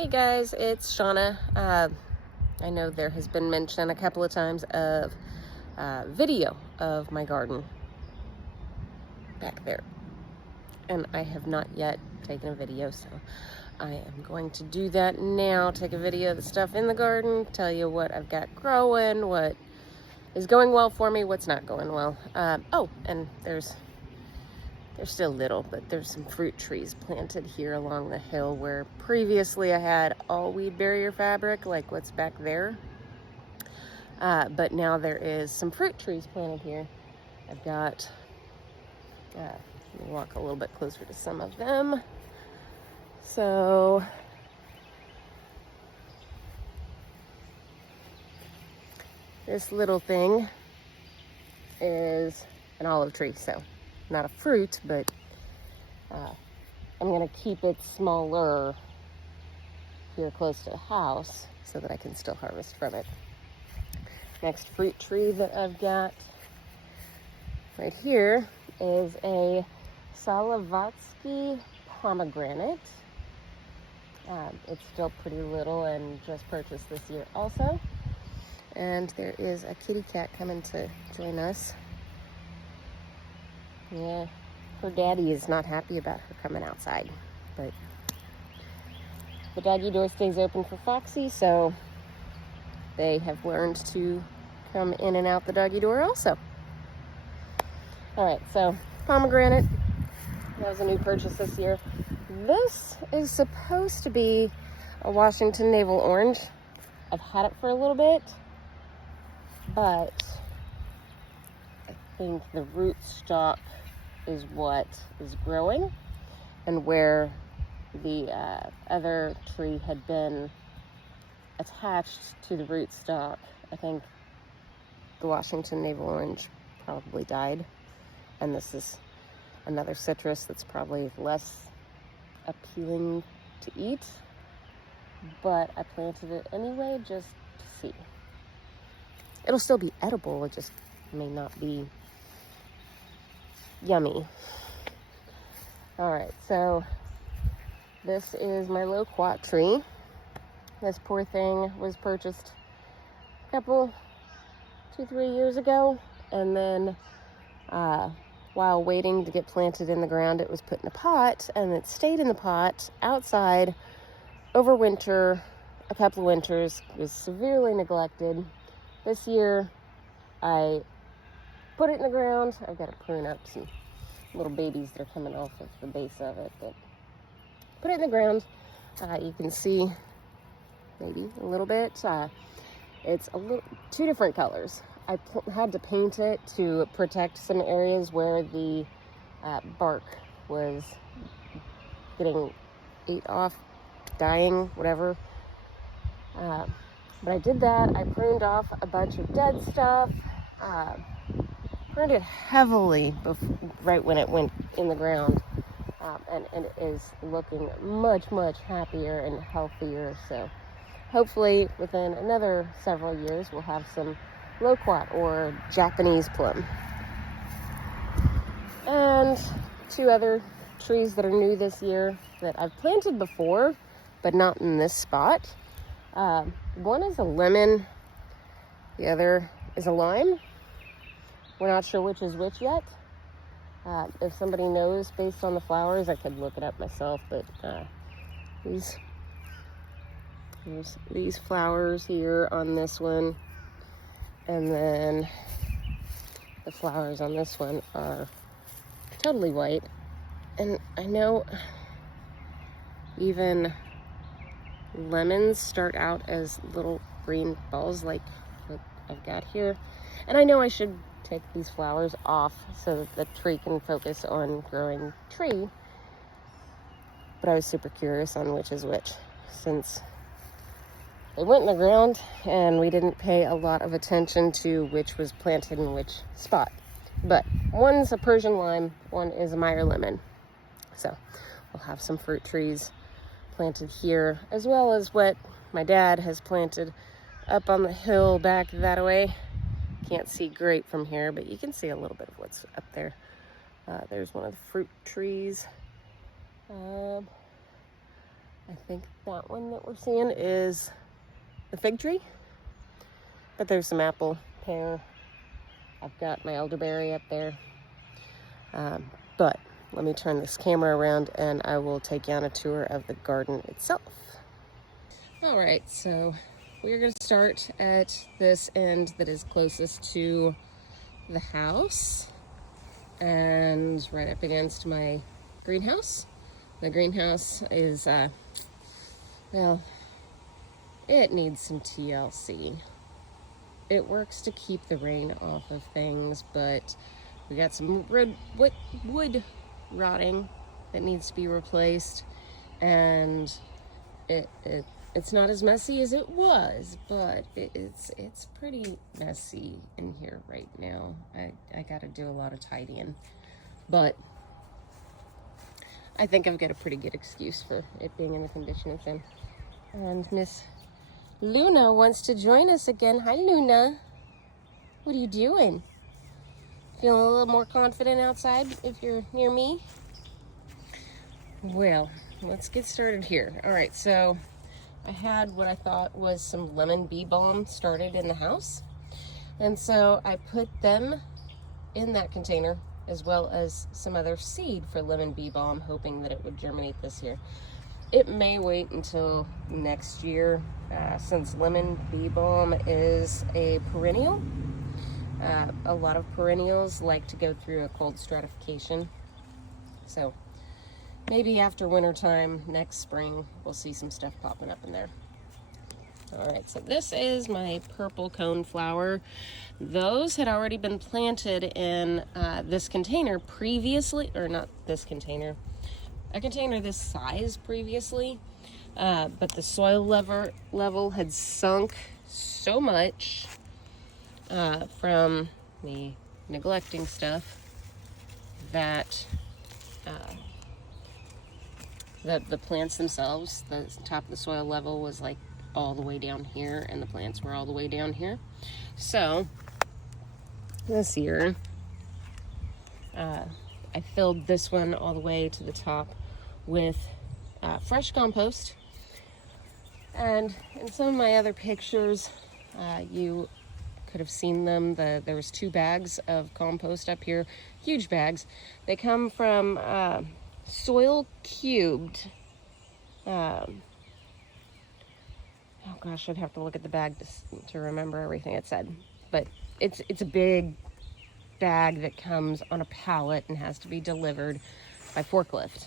Hey guys, it's Shauna. I know there has been mention a couple of times of video of my garden back there, and I have not yet taken a video, so I am going to do that now. Take a video of the stuff in the garden, tell you what I've got growing, what is going well for me, what's not going well. Oh, and they're still little, but there's some fruit trees planted here along the hill where previously I had all weed barrier fabric, like what's back there. But now there is some fruit trees planted here. I've got, let me walk a little bit closer to some of them. So, this little thing is an olive tree, so not a fruit, but I'm going to keep it smaller here close to the house so that I can still harvest from it. Next fruit tree that I've got right here is a Salavatsky pomegranate. It's still pretty little and just purchased this year also. And there is a kitty cat coming to join us. Yeah, her daddy is not happy about her coming outside, but the doggy door stays open for Foxy, so they have learned to come in and out the doggy door also. All right, so pomegranate, that was a new purchase this year. This is supposed to be a Washington navel orange. I've had it for a little bit, but I think the root stock is what is growing, and where the other tree had been attached to the root stock, I think the Washington navel orange probably died, and this is another citrus that's probably less appealing to eat, but I planted it anyway just to see. It'll still be edible, it just may not be yummy. All right, so this is my loquat tree. This poor thing was purchased a couple, 2-3 years ago, and then while waiting to get planted in the ground, it was put in a pot, and it stayed in the pot outside over winter, a couple of winters. It was severely neglected. This year, I put it in the ground. I've got to prune up some little babies that are coming off of the base of it, but put it in the ground. You can see maybe a little bit. It's two different colors. I had to paint it to protect some areas where the bark was getting ate off, dying, whatever. But I did that. I pruned off a bunch of dead stuff. Pruned it heavily right when it went in the ground. And it is looking much, much happier and healthier. So hopefully within another several years, we'll have some loquat or Japanese plum. And two other trees that are new this year that I've planted before, but not in this spot. One is a lemon, the other is a lime. We're not sure which is which yet. If somebody knows based on the flowers, I could look it up myself, but these flowers here on this one, and then the flowers on this one are totally white. And I know even lemons start out as little green balls like what I've got here. And I know I should take these flowers off so that the tree can focus on growing tree, but I was super curious on which is which, since they went in the ground and we didn't pay a lot of attention to which was planted in which spot. But one's a Persian lime, one is a Meyer lemon. So we'll have some fruit trees planted here, as well as what my dad has planted up on the hill back that way. Can't see great from here, but you can see a little bit of what's up there. There's one of the fruit trees. I think that one that we're seeing is the fig tree. But there's some apple, pear. I've got my elderberry up there. But let me turn this camera around and I will take you on a tour of the garden itself. All right, so we're going to start at this end that is closest to the house and right up against my greenhouse. The greenhouse is, well, it needs some TLC. It works to keep the rain off of things, but we got some wood rotting that needs to be replaced, and it's not as messy as it was, but it's pretty messy in here right now. I got to do a lot of tidying, but I think I've got a pretty good excuse for it being in the condition it's in. And Miss Luna wants to join us again. Hi, Luna. What are you doing? Feeling a little more confident outside if you're near me? Well, let's get started here. All right, so I had what I thought was some lemon bee balm started in the house. And so I put them in that container as well as some other seed for lemon bee balm, hoping that it would germinate this year. It may wait until next year, since lemon bee balm is a perennial. A lot of perennials like to go through a cold stratification. So maybe after winter time next spring, we'll see some stuff popping up in there. All right, so this is my purple coneflower. Those had already been planted in this container previously, or not this container, a container this size previously, but the soil level had sunk so much from me neglecting stuff that the plants themselves, the top of the soil level was like all the way down here, and the plants were all the way down here. So this year I filled this one all the way to the top with fresh compost. And in some of my other pictures, you could have seen them. There was 2 bags of compost up here, huge bags. They come from Soil Cubed. Oh gosh, I'd have to look at the bag to remember everything it said. But it's a big bag that comes on a pallet and has to be delivered by forklift.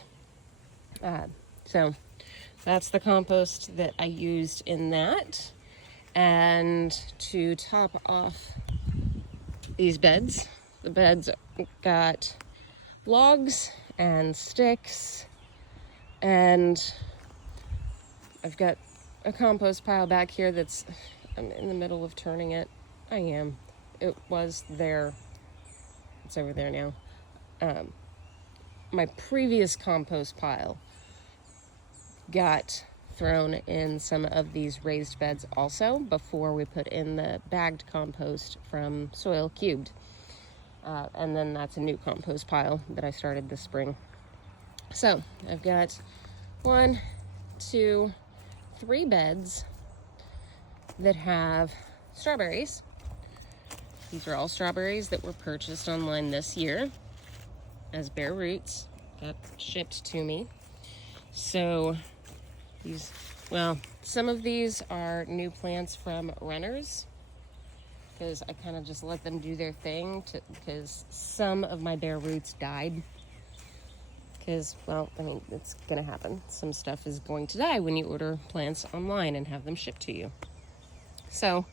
So that's the compost that I used in that. And to top off these beds, the beds got logs and sticks, and I've got a compost pile back here I'm in the middle of turning it. It was there. It's over there now. My previous compost pile got thrown in some of these raised beds also before we put in the bagged compost from Soil Cubed. And then that's a new compost pile that I started this spring. So I've got 1, 2, 3 beds that have strawberries. These are all strawberries that were purchased online this year as bare roots, got shipped to me. So some of these are new plants from runners, because I kind of just let them do their thing, because some of my bare roots died. Because, it's going to happen. Some stuff is going to die when you order plants online and have them shipped to you. So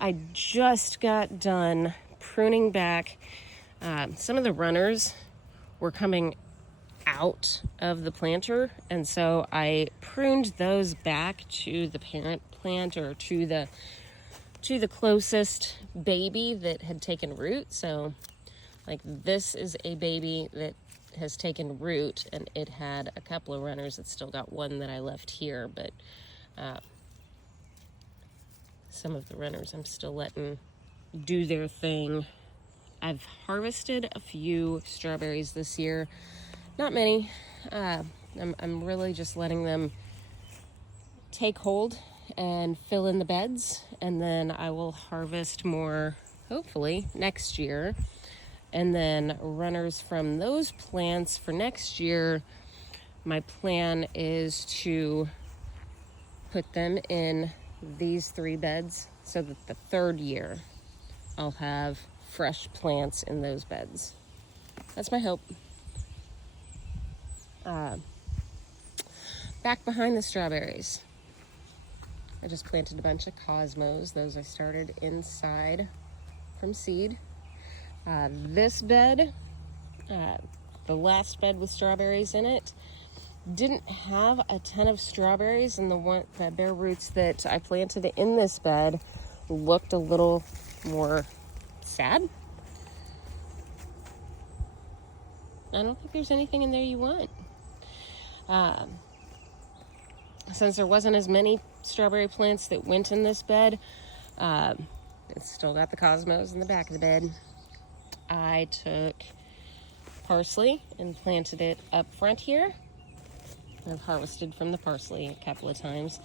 I just got done pruning back. Some of the runners were coming out of the planter, and so I pruned those back to the parent plant, or to the closest baby that had taken root. So like this is a baby that has taken root, and it had a couple of runners. It's still got one that I left here, but some of the runners I'm still letting do their thing. I've harvested a few strawberries this year. Not many. I'm really just letting them take hold and fill in the beds, and then I will harvest more, hopefully, next year. And then runners from those plants for next year, my plan is to put them in these 3 beds so that the third year I'll have fresh plants in those beds. That's my hope. Back behind the strawberries, I just planted a bunch of cosmos. Those I started inside from seed. This bed, the last bed with strawberries in it, didn't have a ton of strawberries, and the bare roots that I planted in this bed looked a little more sad. I don't think there's anything in there you want. Since there wasn't as many strawberry plants that went in this bed, it's still got the cosmos in the back of the bed. I took parsley and planted it up front here. I've harvested from the parsley a couple of times.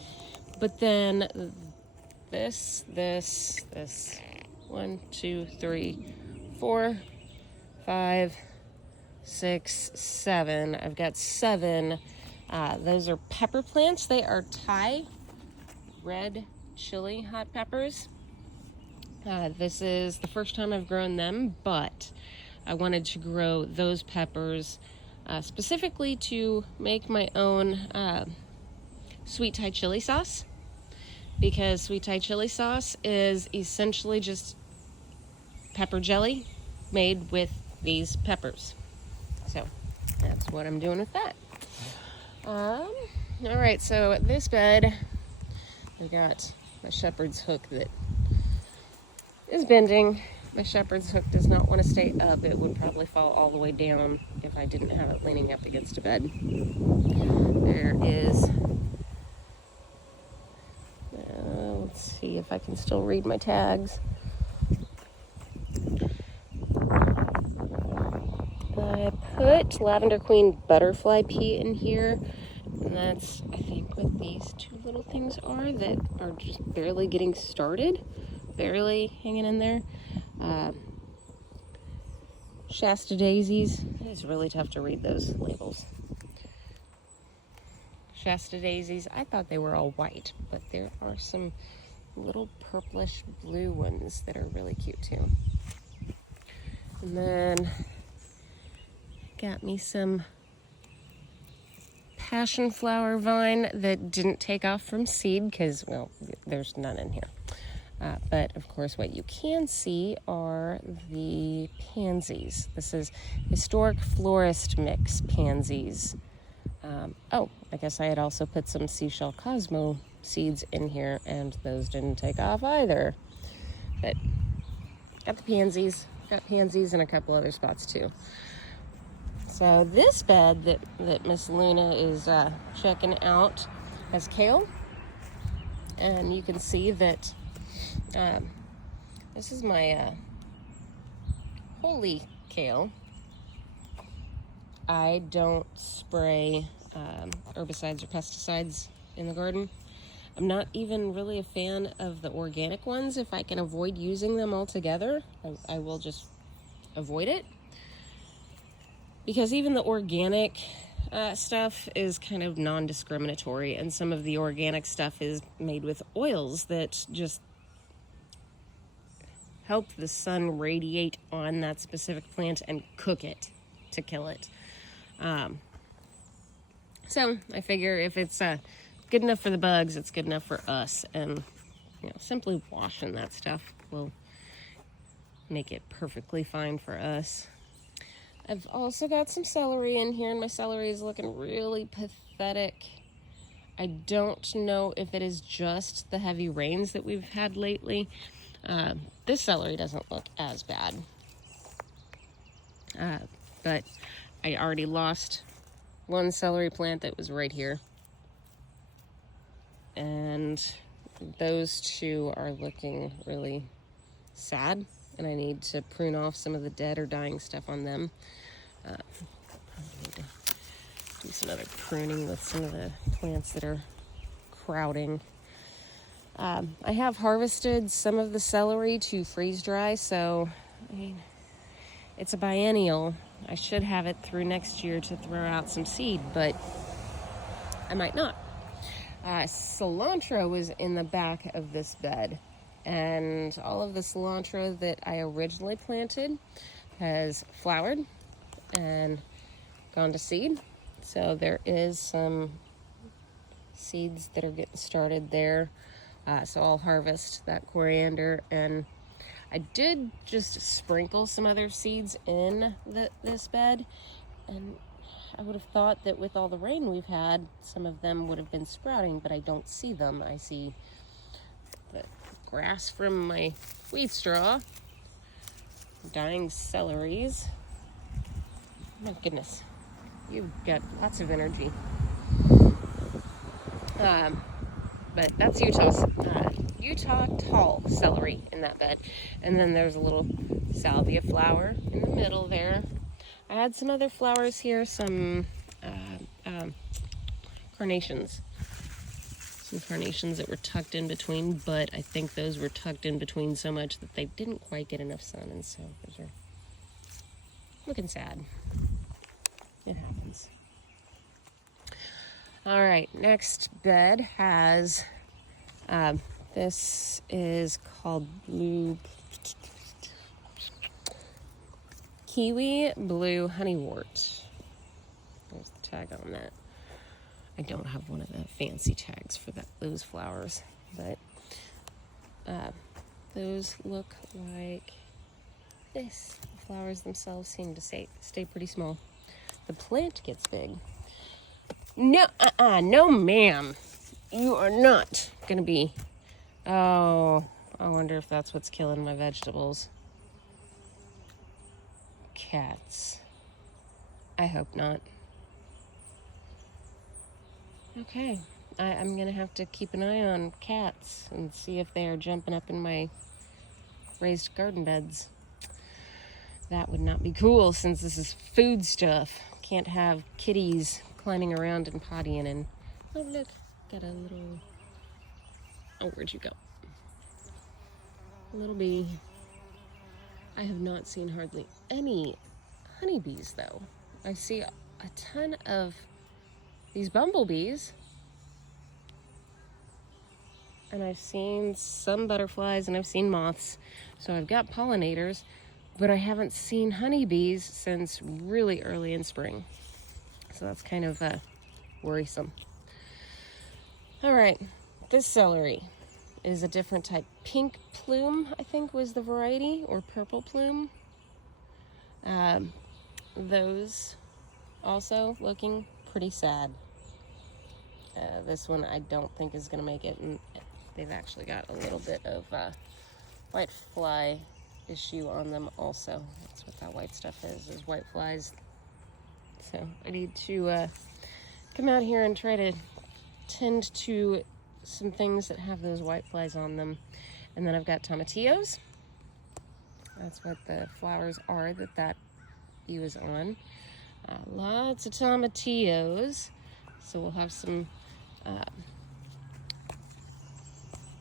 But then this, 1, 2, 3, 4, 5, 6, 7. I've got 7. Those are pepper plants. They are Thai red chili hot peppers. This is the first time I've grown them, but I wanted to grow those peppers specifically to make my own sweet Thai chili sauce, because sweet Thai chili sauce is essentially just pepper jelly made with these peppers. So that's what I'm doing with that. All right, so at this bed, I got my shepherd's hook that is bending. My shepherd's hook does not want to stay up. It would probably fall all the way down if I didn't have it leaning up against a bed. There is, let's see if I can still read my tags. I put Lavender Queen butterfly pea in here, and that's, I think, what these 2 little things are that are just barely getting started, barely hanging in there. Shasta daisies. It's really tough to read those labels. Shasta daisies, I thought they were all white, but there are some little purplish blue ones that are really cute too. And then got me some passion flower vine that didn't take off from seed because, well, there's none in here. But of course what you can see are the pansies. This is Historic Florist Mix pansies. I guess I had also put some seashell cosmo seeds in here, and those didn't take off either. But got the pansies, got pansies in a couple other spots too. So this bed that Miss Luna is checking out has kale, and you can see that this is my holy kale. I don't spray herbicides or pesticides in the garden. I'm not even really a fan of the organic ones. If I can avoid using them altogether, I will just avoid it. Because even the organic stuff is kind of non-discriminatory, and some of the organic stuff is made with oils that just help the sun radiate on that specific plant and cook it to kill it. So I figure if it's good enough for the bugs, it's good enough for us, and simply washing that stuff will make it perfectly fine for us. I've also got some celery in here, and my celery is looking really pathetic. I don't know if it is just the heavy rains that we've had lately. This celery doesn't look as bad. But I already lost one celery plant that was right here. And those 2 are looking really sad, and I need to prune off some of the dead or dying stuff on them. I need to do some other pruning with some of the plants that are sprouting. I have harvested some of the celery to freeze dry, so I mean, it's a biennial. I should have it through next year to throw out some seed, but I might not. Cilantro was in the back of this bed, and all of the cilantro that I originally planted has flowered and gone to seed. So there is some seeds that are getting started there. So I'll harvest that coriander, and I did just sprinkle some other seeds in this bed, and I would have thought that with all the rain we've had, some of them would have been sprouting, but I don't see them. I see the grass from my wheat straw, dying celeries. My goodness, you've got lots of energy. But that's Utah tall celery in that bed. And then there's a little salvia flower in the middle there. I had some other flowers here, some carnations. Some carnations that were tucked in between, but I think those were tucked in between so much that they didn't quite get enough sun, and so those are looking sad. It happens. All right, next bed has, this is called Kiwi Blue Honeywort. There's the tag on that. I don't have one of the fancy tags for those flowers, but those look like this. The flowers themselves seem to stay pretty small. The plant gets big. No, no, ma'am. You are not gonna be. Oh, I wonder if that's what's killing my vegetables. Cats. I hope not. Okay, I'm gonna have to keep an eye on cats and see if they are jumping up in my raised garden beds. That would not be cool, since this is food stuff. Can't have kitties climbing around and pottying and... Oh, look, got a little... Oh, where'd you go? A little bee. I have not seen hardly any honeybees, though. I see a ton of these bumblebees. And I've seen some butterflies, and I've seen moths. So I've got pollinators, but I haven't seen honeybees since really early in spring. So that's kind of worrisome. All right, this celery is a different type. Pink plume, I think, was the variety, or purple plume. Those also looking pretty sad. This one I don't think is gonna make it, and they've actually got a little bit of white fly issue on them also. That's what that white stuff is white flies. So I need to come out here and try to tend to some things that have those white flies on them. And then I've got tomatillos. That's what the flowers are that view is on. Lots of tomatillos. So we'll have some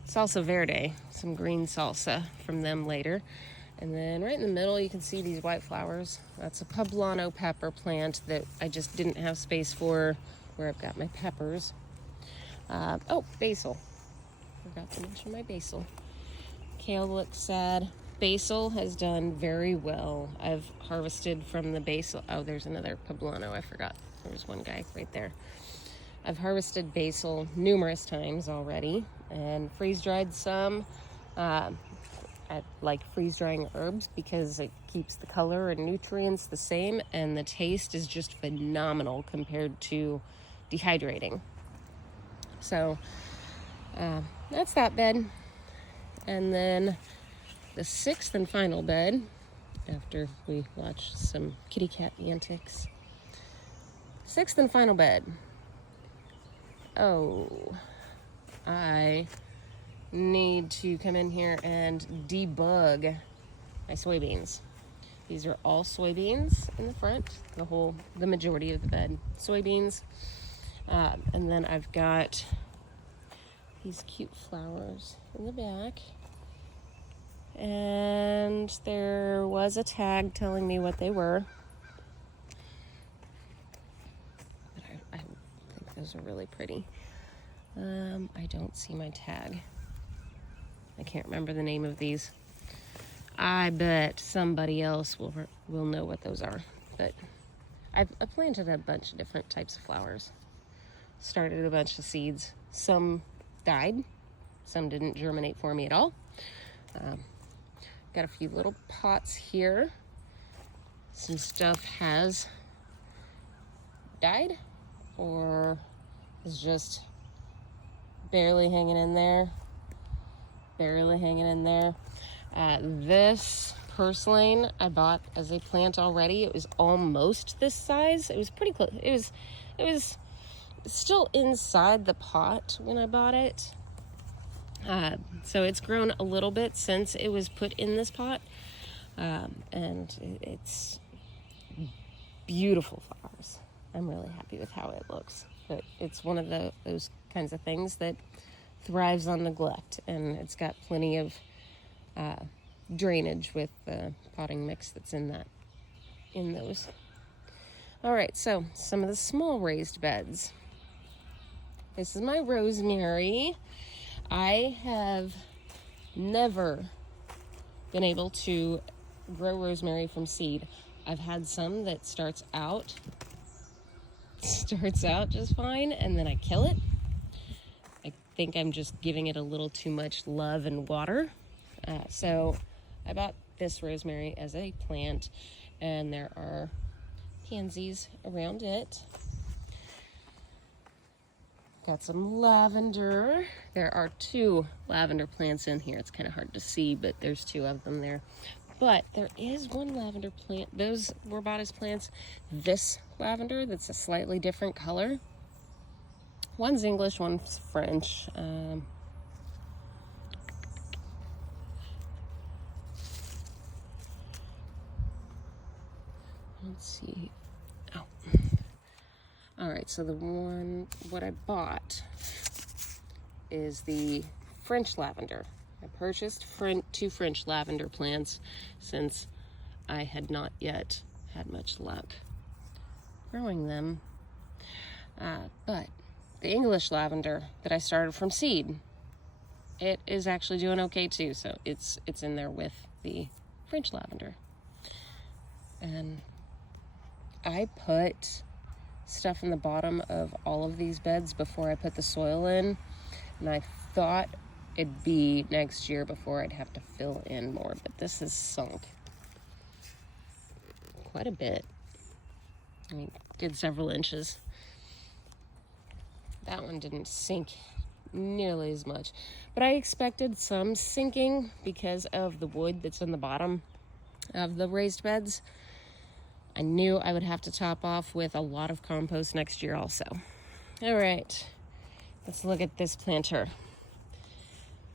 salsa verde, some green salsa from them later. And then right in the middle, you can see these white flowers. That's a poblano pepper plant that I just didn't have space for where I've got my peppers. Oh, basil. Forgot to mention my basil. Kale looks sad. Basil has done very well. I've harvested from the basil. Oh, there's another poblano. I forgot. There's one guy right there. I've harvested basil numerous times already and freeze-dried some. I like freeze-drying herbs because it keeps the color and nutrients the same, and the taste is just phenomenal compared to dehydrating. So that's that bed. And then the sixth and final bed, after we watch some kitty cat antics. Sixth and final bed. Oh, I need to come in here and debug my soybeans. These are all soybeans in the front, the majority of the bed soybeans. And then I've got these cute flowers in the back. And there was a tag telling me what they were. But I think those are really pretty. I don't see my tag. I can't remember the name of these. I bet somebody else will know what those are. But I planted a bunch of different types of flowers. Started a bunch of seeds. Some died. Some didn't germinate for me at all. Got a few little pots here. Some stuff has died or is just barely hanging in there. Barely hanging in there. This purslane I bought as a plant already. It was almost this size. It was pretty close. It was still inside the pot when I bought it. So it's grown a little bit since it was put in this pot. And it's beautiful flowers. I'm really happy with how it looks. But it's one of those kinds of things that thrives on neglect, and it's got plenty of drainage with the potting mix that's in those. All right, so some of the small raised beds. This is my rosemary. I have never been able to grow rosemary from seed. I've had some that starts out just fine, and then I kill it. I think I'm just giving it a little too much love and water. So I bought this rosemary as a plant, and there are pansies around it. Got some lavender. There are 2 lavender plants in here. It's kind of hard to see, but there's 2 of them there. But there is one lavender plant. Those were bought as plants. This lavender that's a slightly different color. One's English, one's French. Let's see. Oh. All right, so what I bought is the French lavender. I purchased 2 French lavender plants since I had not yet had much luck growing them. But the English lavender that I started from seed, it is actually doing okay too. So it's in there with the French lavender. And I put stuff in the bottom of all of these beds before I put the soil in, and I thought it'd be next year before I'd have to fill in more, but this is sunk quite a bit. I mean, good several inches. That one didn't sink nearly as much, but I expected some sinking because of the wood that's in the bottom of the raised beds. I knew I would have to top off with a lot of compost next year also. All right, let's look at this planter.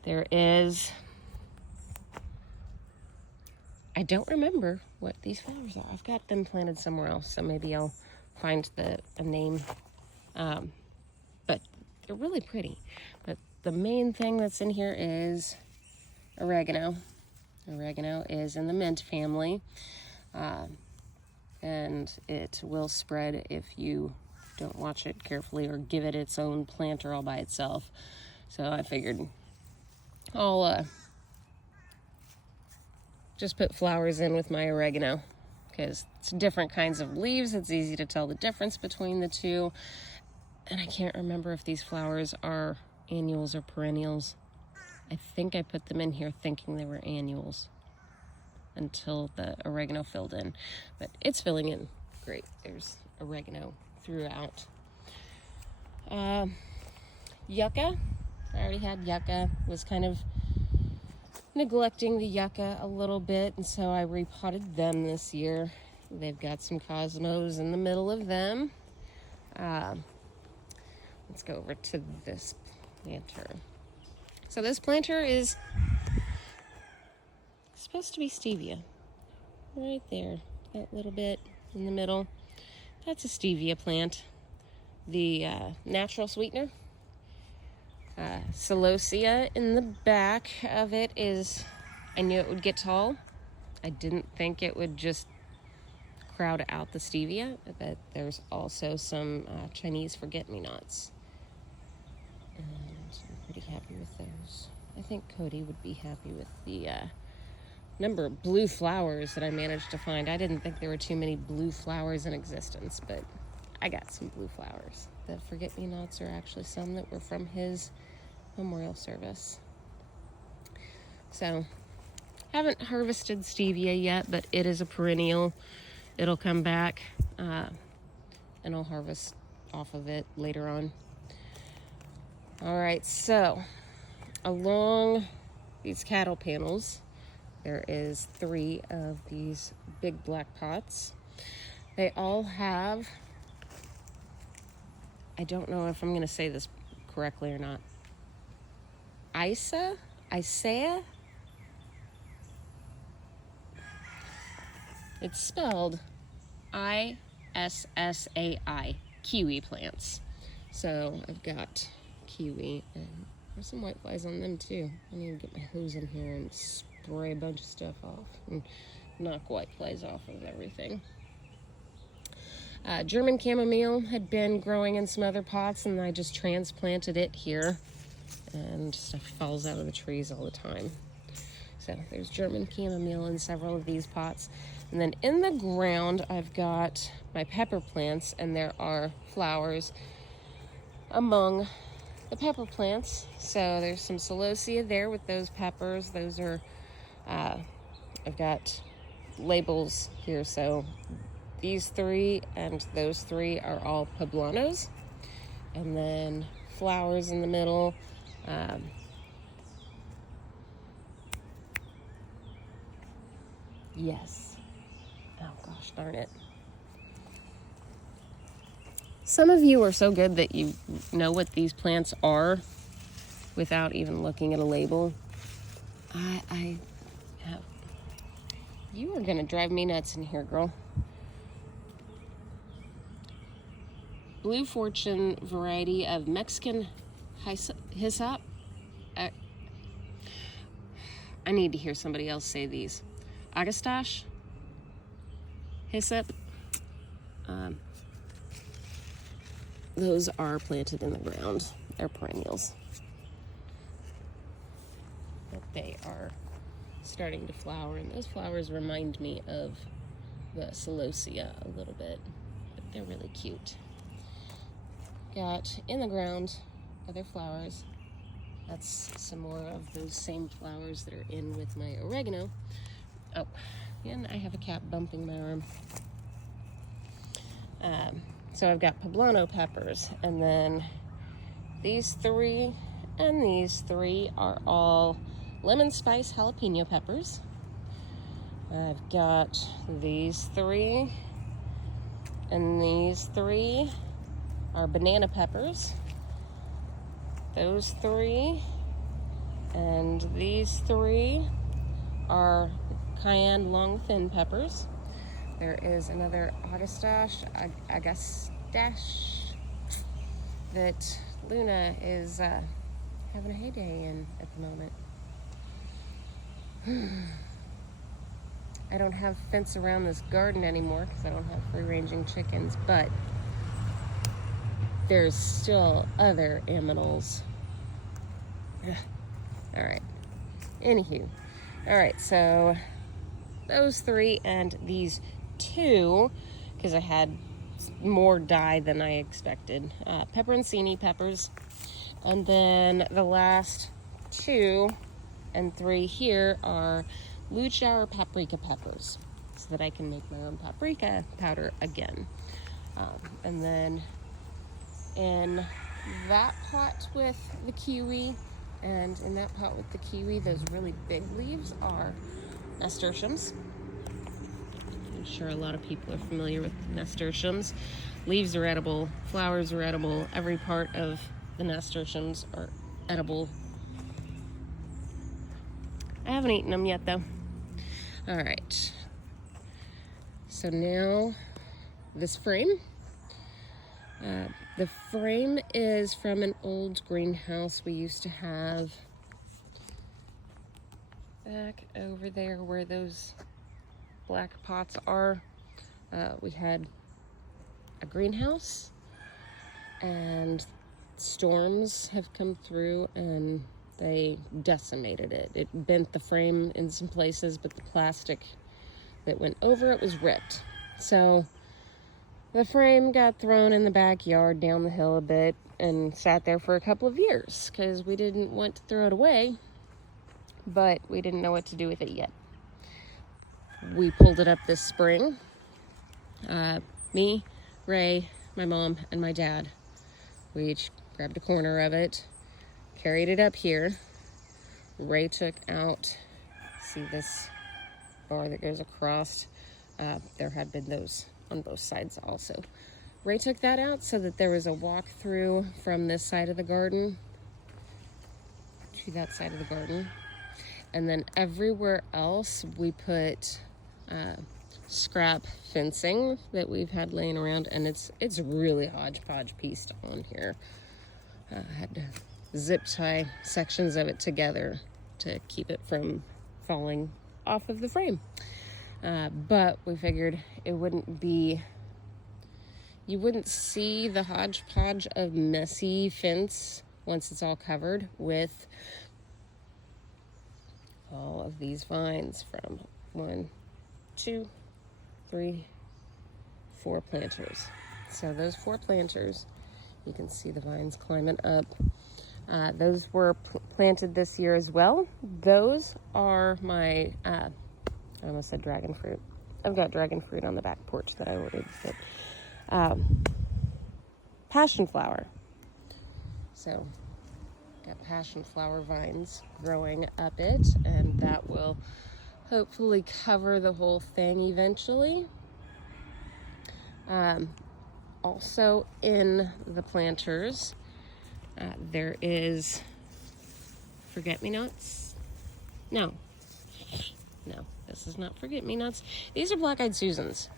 There is, I don't remember what these flowers are. I've got them planted somewhere else, so maybe I'll find a name. But they're really pretty. But the main thing that's in here is oregano. Oregano is in the mint family. And it will spread if you don't watch it carefully or give it its own planter all by itself. So I figured I'll just put flowers in with my oregano because it's different kinds of leaves. It's easy to tell the difference between the 2. And I can't remember if these flowers are annuals or perennials. I think I put them in here thinking they were annuals until the oregano filled in, but it's filling in great. There's oregano throughout. Yucca, I already had yucca, was kind of neglecting the yucca a little bit, and so I repotted them this year. They've got some cosmos in the middle of them. Let's go over to this planter. So this planter is supposed to be stevia. Right there, that little bit in the middle. That's a stevia plant. The natural sweetener Celosia in the back of it is, I knew it would get tall. I didn't think it would just crowd out the stevia, but there's also some Chinese forget-me-nots. And I'm pretty happy with those. I think Cody would be happy with the number of blue flowers that I managed to find. I didn't think there were too many blue flowers in existence, but I got some blue flowers. The forget-me-nots are actually some that were from his memorial service. So, haven't harvested stevia yet, but it is a perennial. It'll come back, and I'll harvest off of it later on. All right, so along these cattle panels, there is 3 of these big black pots. They all have, I don't know if I'm going to say this correctly or not, Isaiah? It's spelled Issai, kiwi plants. So I've got kiwi, and there's some whiteflies on them too. I need to get my hose in here and spray a bunch of stuff off and knock whiteflies off of everything. German chamomile had been growing in some other pots, and I just transplanted it here, and stuff falls out of the trees all the time. So there's German chamomile in several of these pots. And then in the ground, I've got my pepper plants, and there are flowers among the pepper plants. So there's some celosia there with those peppers. Those are, I've got labels here. So these 3 and those 3 are all poblanos. And then flowers in the middle. Yes. Oh gosh darn it. Some of you are so good that you know what these plants are without even looking at a label. I have. You are gonna drive me nuts in here, girl. Blue Fortune variety of Mexican hyssop. I need to hear somebody else say these. Agastache, hyssop. Those are planted in the ground. They're perennials. But they are starting to flower, and those flowers remind me of the celosia a little bit, but they're really cute. Got in the ground other flowers. That's some more of those same flowers that are in with my oregano. Oh, and I have a cat bumping my arm. So I've got poblano peppers, and then these 3 and these 3 are all lemon spice jalapeno peppers. I've got these 3, and these 3 are banana peppers. Those 3 and these 3 are cayenne long thin peppers. There is another Agastache that Luna is having a heyday in at the moment. I don't have fence around this garden anymore because I don't have free-ranging chickens, but there's still other aminals. All right. Anywho. All right, so those 3 and these 2, because I had more dye than I expected. Peperoncini peppers. And then the last 2 and 3 here are lucha or paprika peppers, so that I can make my own paprika powder again. And then in that pot with the kiwi, and in that pot with the kiwi, those really big leaves are nasturtiums. I'm sure a lot of people are familiar with nasturtiums. Leaves are edible, flowers are edible, every part of the nasturtiums are edible. I haven't eaten them yet though. All right. So now this frame, The frame is from an old greenhouse we used to have back over there where those black pots are. We had a greenhouse, and storms have come through and they decimated it. It bent the frame in some places, but the plastic that went over it was ripped. So the frame got thrown in the backyard down the hill a bit and sat there for a couple of years because we didn't want to throw it away, but we didn't know what to do with it yet. We pulled it up this spring. Me, Ray, my mom, and my dad. We each grabbed a corner of it, carried it up here. Ray took out, see this bar that goes across? There had been those on both sides also. Ray took that out so that there was a walk through from this side of the garden to that side of the garden. And then everywhere else we put scrap fencing that we've had laying around, and it's really hodgepodge pieced on here. I had to zip tie sections of it together to keep it from falling off of the frame. But we figured it wouldn't be, you wouldn't see the hodgepodge of messy fence once it's all covered with all of these vines from 1, 2, 3, 4 planters. So those 4 planters, you can see the vines climbing up. Those were planted this year as well. Those are my, I almost said dragon fruit. I've got dragon fruit on the back porch that I ordered. But, passion flower. So, got passion flower vines growing up it, and that will hopefully cover the whole thing eventually. Also in the planters, there is forget-me-nots. No, this is not forget-me-nots. These are black-eyed Susans.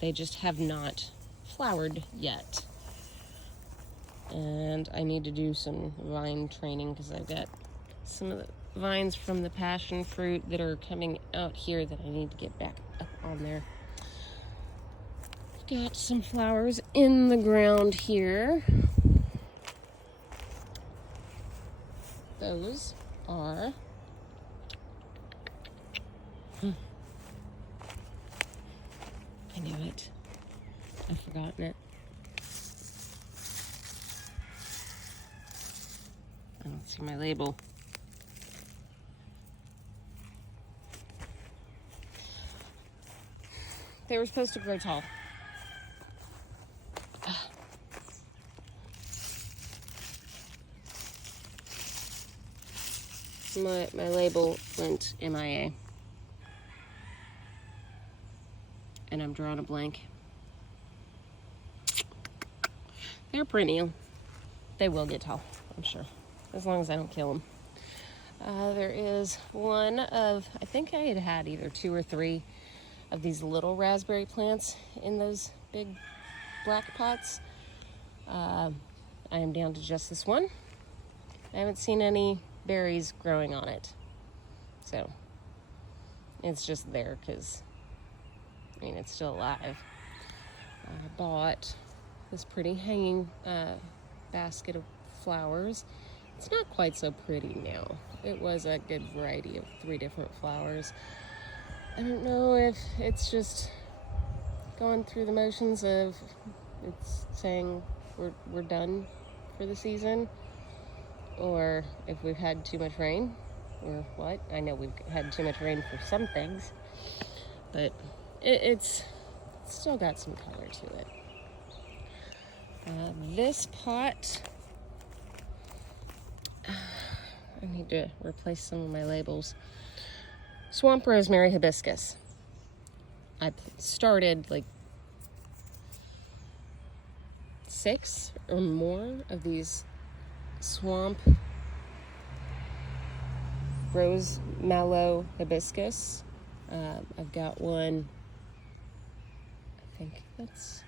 They just have not flowered yet. And I need to do some vine training because I've got some of the vines from the passion fruit that are coming out here that I need to get back up on there. Got some flowers in the ground here. Those are I knew it. I've forgotten it. I don't see my label. They were supposed to grow tall. My label went MIA. And I'm drawing a blank. They're perennial. They will get tall, I'm sure. As long as I don't kill them. There is one of, I think I had either 2 or 3 of these little raspberry plants in those big black pots. I am down to just this one. I haven't seen any berries growing on it. So, it's just there because, I mean, it's still alive. I bought this pretty hanging basket of flowers. It's not quite so pretty now. It was a good variety of 3 different flowers. I don't know if it's just going through the motions of it's saying we're done for the season, or if we've had too much rain, or what. I know we've had too much rain for some things, but it's still got some color to it. This pot, I need to replace some of my labels. Swamp rosemary hibiscus. I started like 6 or more of these swamp rose mallow hibiscus. I've got one, I think that's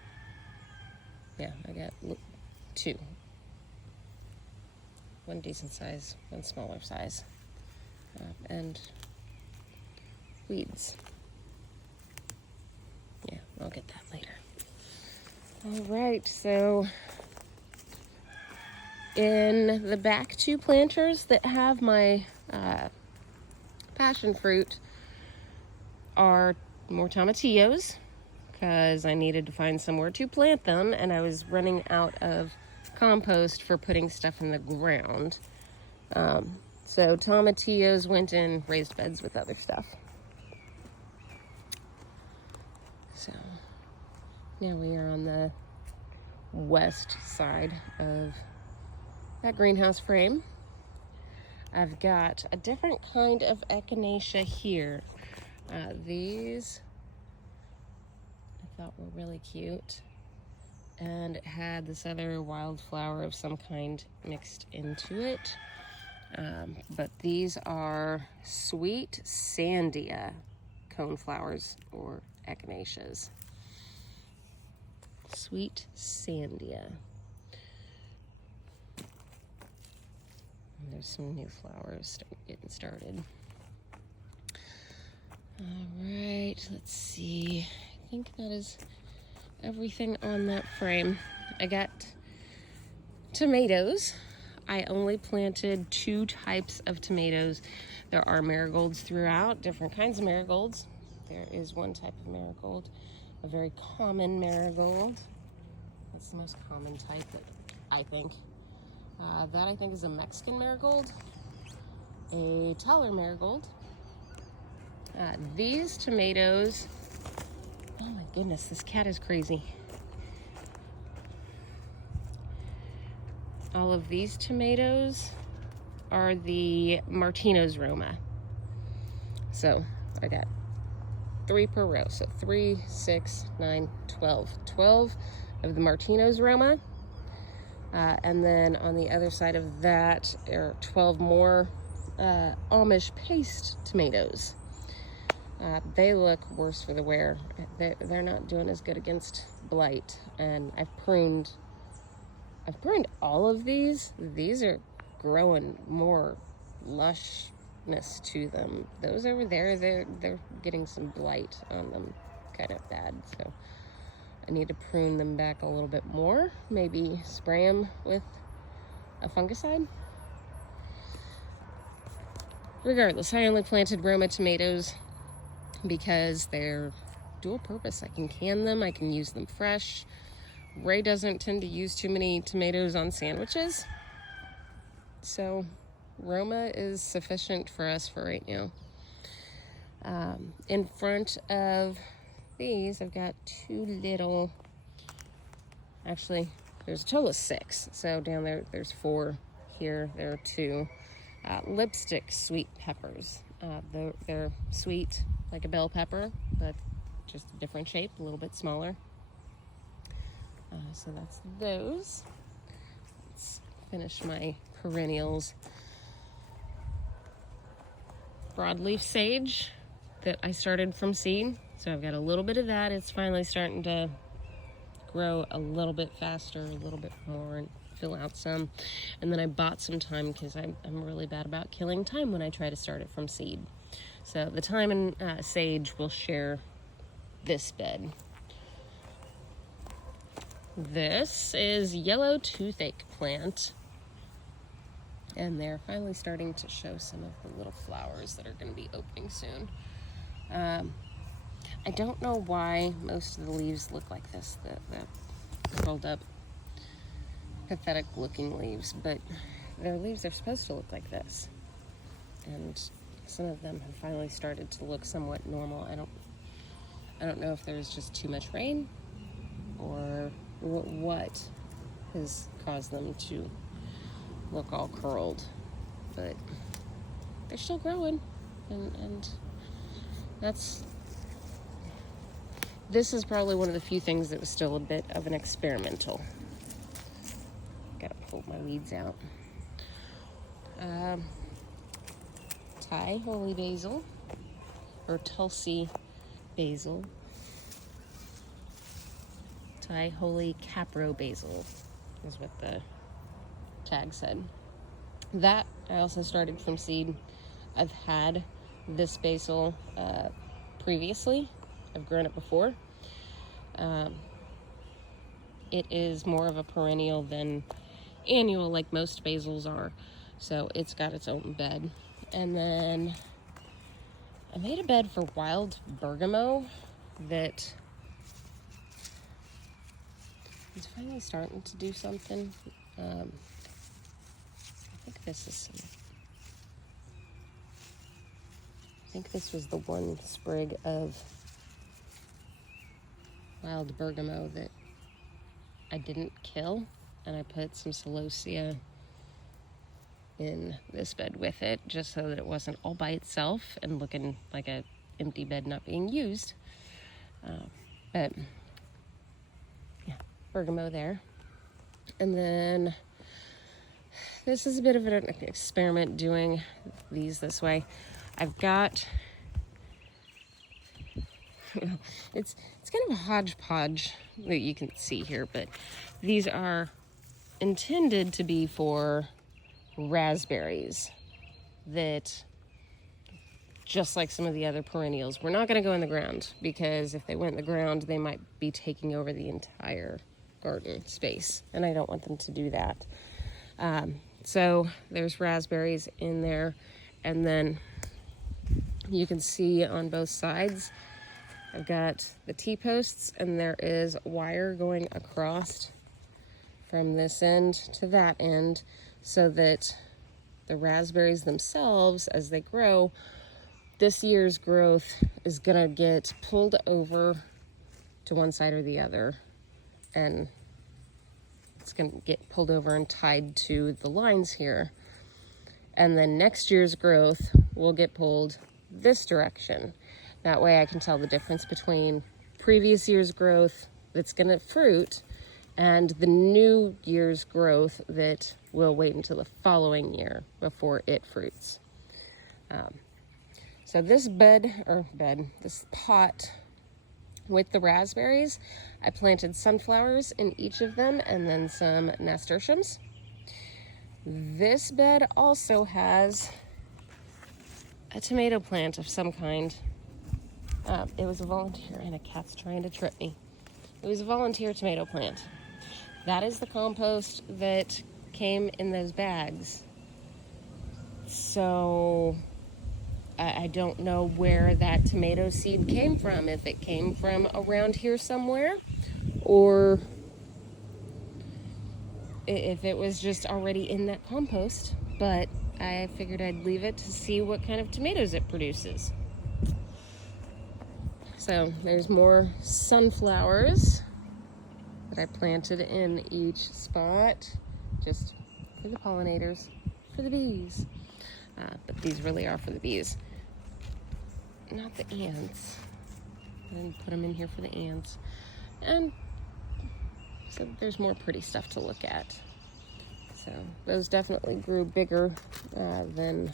Yeah, I got 2. One decent size, one smaller size. And weeds. Yeah, I'll get that later. All right, so in the back 2 planters that have my passion fruit are more tomatillos, because I needed to find somewhere to plant them, and I was running out of compost for putting stuff in the ground. So tomatillos went in raised beds with other stuff. So now we are on the west side of that greenhouse frame. I've got a different kind of echinacea here. These I thought were really cute, and it had this other wildflower of some kind mixed into it. But these are sweet sandia coneflowers or echinaceas. Sweet sandia. And there's some new flowers getting started. All right, let's see. I think that is everything on that frame. I got tomatoes. I only planted 2 types of tomatoes. There are marigolds throughout, different kinds of marigolds. There is one type of marigold, a very common marigold. That's the most common type, I think. That I think is a Mexican marigold, a taller marigold. These tomatoes, oh my goodness, this cat is crazy. All of these tomatoes are the Martino's Roma. So I got 3 per row. So 3, 6, 9, 12. 12 of the Martino's Roma. And then on the other side of that are 12 more Amish paste tomatoes. They look worse for the wear. They're not doing as good against blight. And I've pruned all of these. These are growing more lushness to them. Those over there, they're getting some blight on them, kind of bad. So I need to prune them back a little bit more. Maybe spray them with a fungicide. Regardless, I only planted Roma tomatoes because they're dual purpose. I can can them, I can use them fresh. Ray doesn't tend to use too many tomatoes on sandwiches, so Roma is sufficient for us for right now. In front of these, I've got 2 little, actually, there's a total of 6. So down there, there's 4. Here, there are 2 lipstick sweet peppers. They're sweet like a bell pepper, but just a different shape, a little bit smaller. So that's those. Let's finish my perennials. Broadleaf sage that I started from seed. So I've got a little bit of that. It's finally starting to grow a little bit faster, a little bit more, and fill out some. And then I bought some thyme because I'm really bad about killing thyme when I try to start it from seed. So the thyme and sage will share this bed. This is yellow toothache plant, and they're finally starting to show some of the little flowers that are going to be opening soon. I don't know why most of the leaves look like this, the curled up, pathetic looking leaves, but their leaves are supposed to look like this. And some of them have finally started to look somewhat normal. I don't know if there's just too much rain or what has caused them to look all curled, but they're still growing, and this is probably one of the few things that was still a bit of an experimental. Gotta pull my weeds out. Thai holy basil, or Tulsi basil. multi-holy capro basil is what the tag said. That I also started from seed. I've had this basil previously. I've grown it before. It is more of a perennial than annual, like most basils are. So it's got its own bed. And then I made a bed for wild bergamot that is finally starting to do something. I think this is I think this was the one sprig of wild bergamot that I didn't kill, and I put some celosia in this bed with it just so that it wasn't all by itself and looking like an empty bed not being used. But yeah, bergamot there. And then this is a bit of an experiment doing these this way. I've got, it's kind of a hodgepodge that you can see here, but these are intended to be for raspberries that, just like some of the other perennials, we're not going to go in the ground, because if they went in the ground, they might be taking over the entire garden space, and I don't want them to do that. So there's raspberries in there, and then you can see on both sides I've got the T-posts, and there is wire going across from this end to that end so that the raspberries themselves, as they grow, this year's growth is gonna get pulled over to one side or the other, and it's gonna get pulled over and tied to the lines here. And then next year's growth will get pulled this direction. That way I can tell the difference between previous year's growth that's gonna fruit and the new year's growth that will wait until the following year before it fruits. So this this pot with the raspberries, I planted sunflowers in each of them and then some nasturtiums. This bed also has a tomato plant of some kind. It was a volunteer, and a cat's trying to trip me. It was a volunteer tomato plant. That is the compost that came in those bags. So I don't know where that tomato seed came from, if it came from around here somewhere, or if it was just already in that compost, but I figured I'd leave it to see what kind of tomatoes it produces. So there's more sunflowers that I planted in each spot, just for the pollinators, for the bees. But these really are for the bees, not the ants. I didn't put them in here for the ants. And so there's more pretty stuff to look at. So those definitely grew bigger than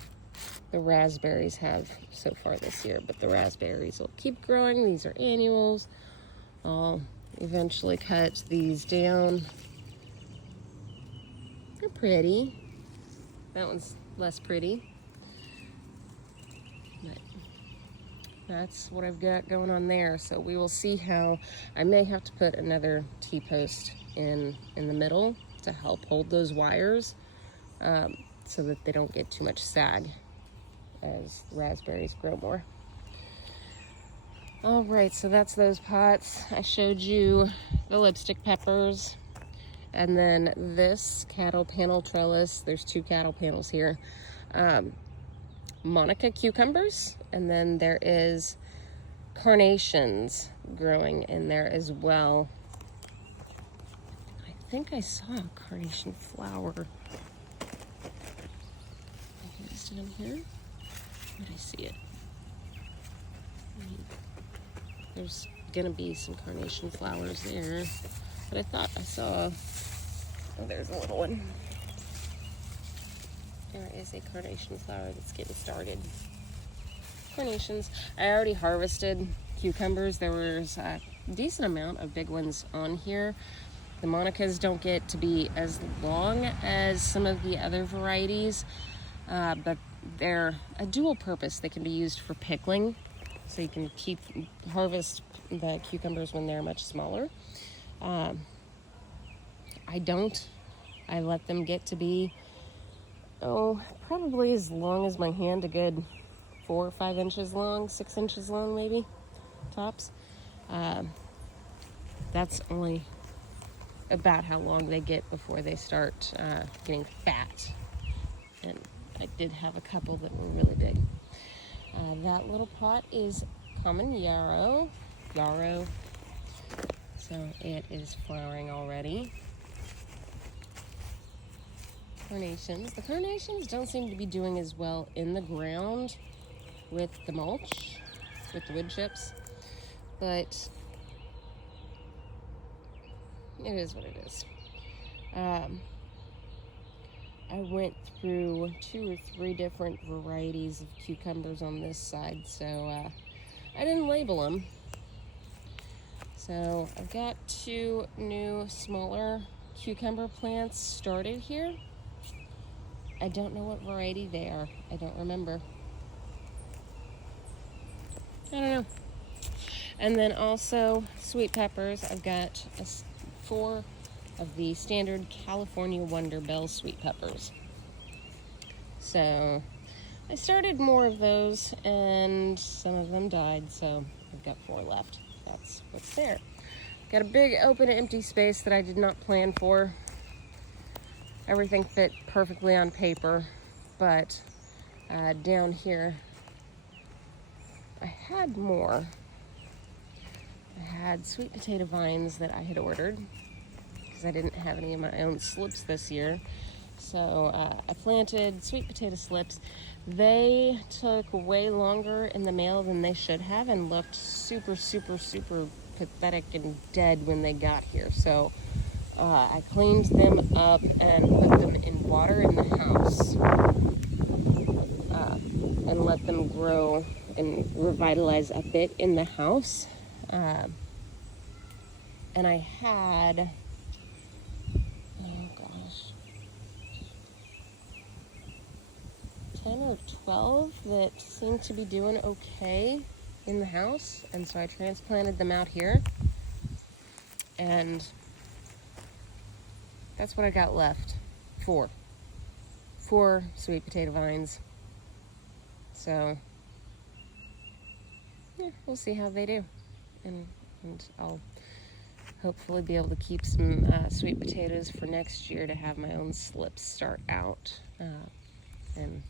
the raspberries have so far this year, but the raspberries will keep growing. These are annuals. I'll eventually cut these down. They're pretty. That one's less pretty. But that's what I've got going on there. So we will see how, I may have to put another T-post in the middle to help hold those wires so that they don't get too much sag as raspberries grow more. All right, so that's those pots. I showed you the lipstick peppers, and then this cattle panel trellis. There's 2 cattle panels here. Monica cucumbers, and then there is carnations growing in there as well. I think I saw a carnation flower. Is it down here? Where did I see it? There's gonna be some carnation flowers there, but I thought I saw, oh, there's a little one. There is a carnation flower that's getting started. Carnations. I already harvested cucumbers. There was decent amount of big ones on here. The Monicas don't get to be as long as some of the other varieties, but they're a dual purpose. They can be used for pickling, so you can harvest the cucumbers when they're much smaller. I let them get to be, probably as long as my hand, a good 4 or 5 inches long, 6 inches long maybe, tops. That's only about how long they get before they start getting fat. And I did have a couple that were really big. That little pot is common yarrow. So it is flowering already. Carnations. The carnations don't seem to be doing as well in the ground with the mulch, with the wood chips, but it is what it is. I went through 2 or 3 different varieties of cucumbers on this side, so I didn't label them. So I've got 2 new smaller cucumber plants started here. I don't know what variety they are. I don't remember. I don't know. And then also sweet peppers. I've got 4 of the standard California Wonder Bell sweet peppers. So I started more of those and some of them died, so I've got 4 left. That's what's there. Got a big open empty space that I did not plan for. Everything fit perfectly on paper, but down here I had more. I had sweet potato vines that I had ordered because I didn't have any of my own slips this year. So I planted sweet potato slips. They took way longer in the mail than they should have and looked super, super, super pathetic and dead when they got here. So I cleaned them up and put them in water in the house and let them grow and revitalize a bit in the house. And I had, 10 or 12 that seemed to be doing okay in the house, and so I transplanted them out here, and that's what I got left. 4 sweet potato vines. So yeah, we'll see how they do, and I'll hopefully be able to keep some sweet potatoes for next year to have my own slips start out. And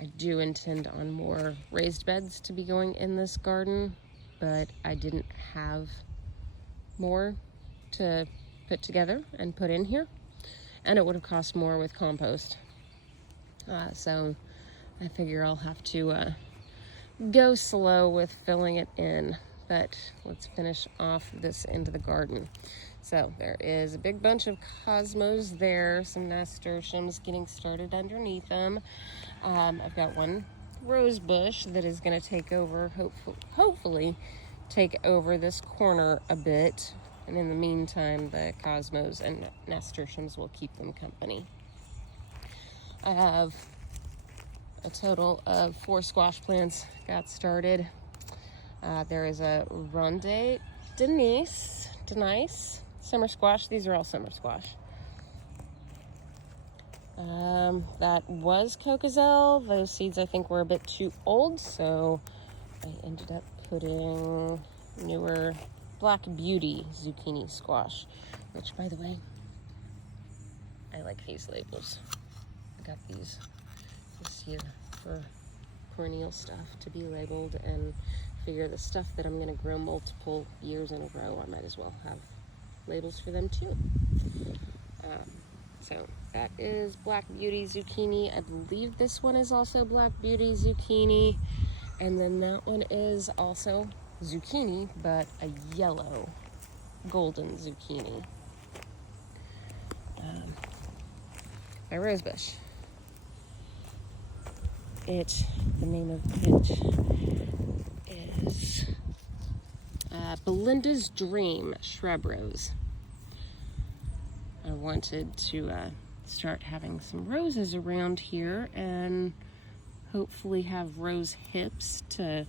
I do intend on more raised beds to be going in this garden, but I didn't have more to put together and put in here, and it would have cost more with compost. So I figure I'll have to go slow with filling it in, but let's finish off this end of the garden. So there is a big bunch of cosmos there, some nasturtiums getting started underneath them. I've got one rose bush that is going to take over, hopefully take over this corner a bit. And in the meantime, the cosmos and nasturtiums will keep them company. I have a total of 4 squash plants got started. There is a Ronde Denise summer squash. These are all summer squash. That was Cocozelle. Those seeds I think were a bit too old, so I ended up putting newer Black Beauty zucchini squash, which, by the way, I like these labels. I got these this year for perennial stuff to be labeled, and figure the stuff that I'm going to grow multiple years in a row, I might as well have labels for them too. So that is Black Beauty zucchini. I believe this one is also Black Beauty zucchini, and then that one is also zucchini, but a yellow golden zucchini. My rosebush. The name of it is Belinda's Dream shrub rose. I wanted to start having some roses around here and hopefully have rose hips to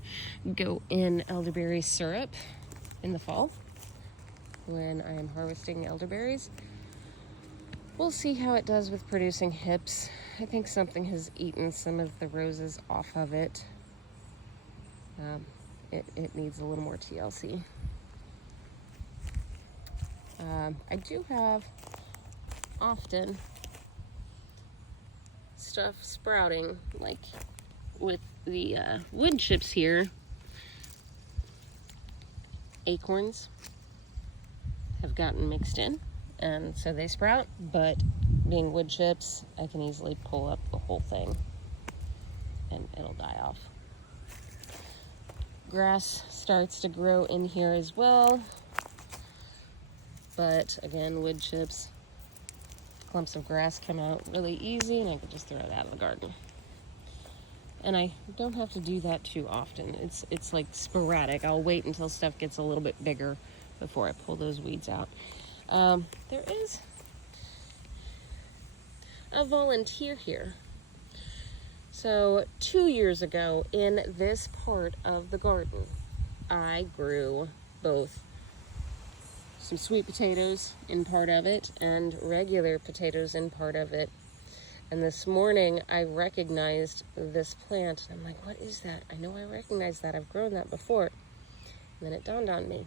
go in elderberry syrup in the fall when I am harvesting elderberries. We'll see how it does with producing hips. I think something has eaten some of the roses off of it. It needs a little more TLC. I do have often stuff sprouting, like with the wood chips here. Acorns have gotten mixed in, and so they sprout, but being wood chips, I can easily pull up the whole thing and it'll die off. Grass starts to grow in here as well, but again, wood chips, clumps of grass come out really easy and I can just throw it out of the garden. And I don't have to do that too often. It's like sporadic. I'll wait until stuff gets a little bit bigger before I pull those weeds out. There is a volunteer here. So 2 years ago in this part of the garden, I grew both some sweet potatoes in part of it and regular potatoes in part of it. And this morning I recognized this plant. I'm like, what is that? I know I recognize that. I've grown that before. And then it dawned on me.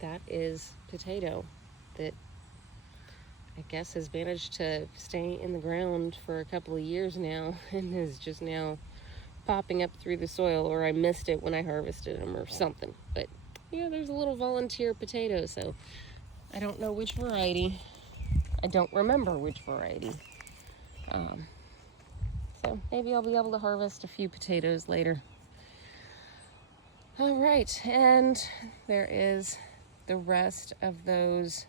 That is potato that I guess has managed to stay in the ground for a couple of years now and is just now popping up through the soil, or I missed it when I harvested them or something. But yeah, there's a little volunteer potato, so I don't know which variety. I don't remember which variety. So maybe I'll be able to harvest a few potatoes later. All right, and there is the rest of those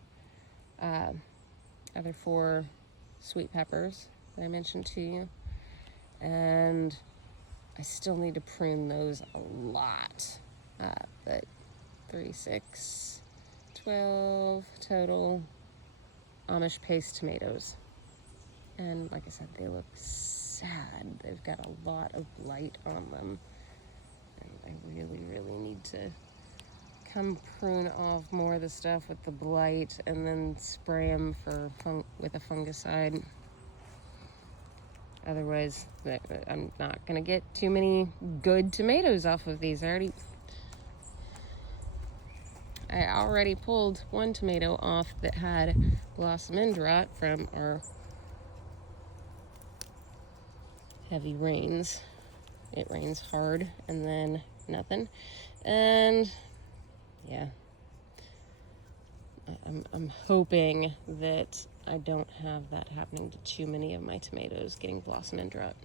other 4 sweet peppers that I mentioned to you. And I still need to prune those a lot. But 3, 6, 12 total Amish paste tomatoes. And like I said, they look sad. They've got a lot of blight on them. And I really, really need to come prune off more of the stuff with the blight and then spray them with a fungicide. Otherwise, I'm not going to get too many good tomatoes off of these. I already pulled one tomato off that had blossom end rot from our heavy rains. It rains hard and then nothing. And yeah, I'm hoping that I don't have that happening to too many of my tomatoes getting blossom end rot.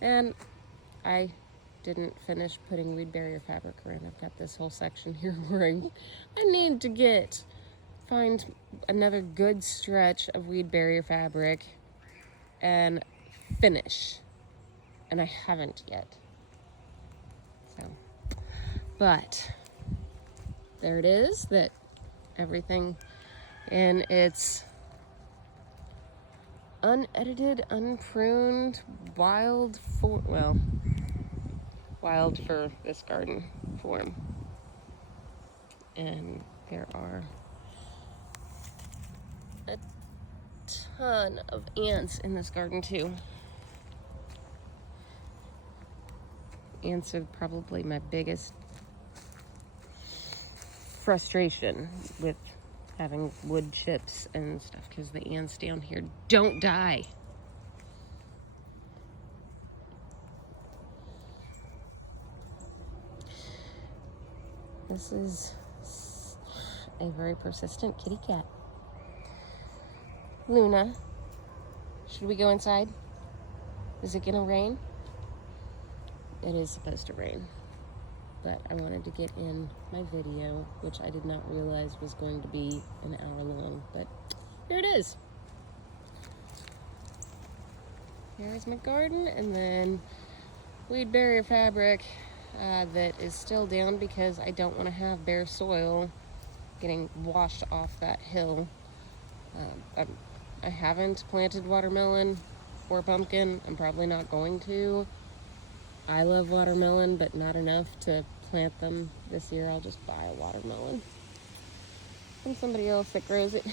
And I didn't finish putting weed barrier fabric around. I've got this whole section here where I need to find another good stretch of weed barrier fabric and finish. And I haven't yet. So, but there it is, that everything in its unedited, unpruned, wild for this garden form. And there are a ton of ants in this garden too. Ants are probably my biggest frustration with having wood chips and stuff, because the ants down here don't die. This is a very persistent kitty cat. Luna, should we go inside? Is it gonna rain? It is supposed to rain, but I wanted to get in my video, which I did not realize was going to be an hour long, but here it is. Here is my garden, and then weed barrier fabric that is still down because I don't want to have bare soil getting washed off that hill. I haven't planted watermelon or pumpkin. I'm probably not going to. I love watermelon, but not enough to plant them this year. I'll just buy a watermelon from somebody else that grows it.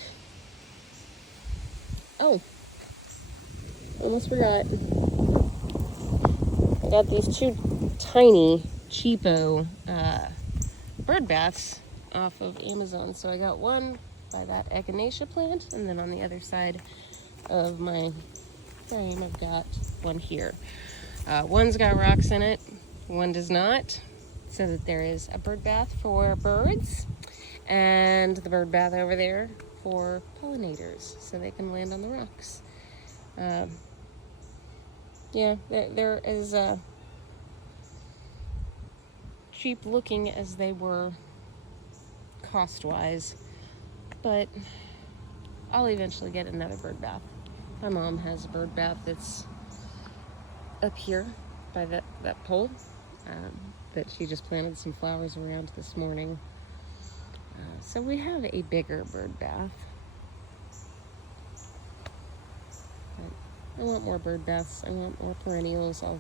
Oh, almost forgot. I got these two tiny, cheapo bird baths off of Amazon. So I got one by that echinacea plant, and then on the other side of my frame, I've got one here. One's got rocks in it, one does not, so that there is a bird bath for birds, and the bird bath over there for pollinators, so they can land on the rocks. Yeah, they're as cheap looking as they were cost-wise, but I'll eventually get another bird bath. My mom has a bird bath that's up here by that pole that she just planted some flowers around this morning. So we have a bigger bird bath. But I want more bird baths. I want more perennials. I'll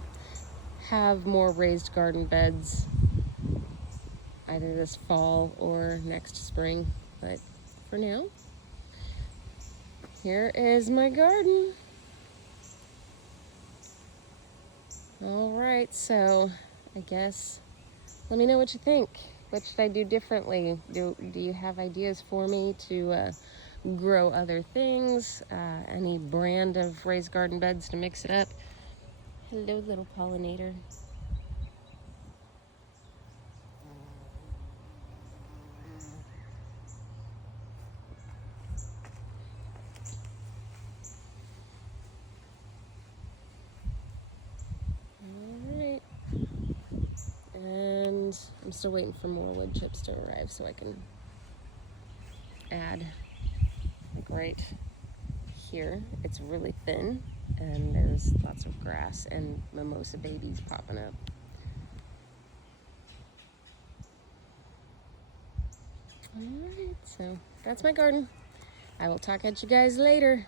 have more raised garden beds either this fall or next spring. But for now, here is my garden. All right, so I guess let me know what you think. What should I do differently? Do you have ideas for me to grow other things? Any brand of raised garden beds to mix it up? Hello, little pollinator. Alright. And I'm still waiting for more wood chips to arrive so I can add, like right here. It's really thin and there's lots of grass and mimosa babies popping up. Alright, so that's my garden. I will talk at you guys later.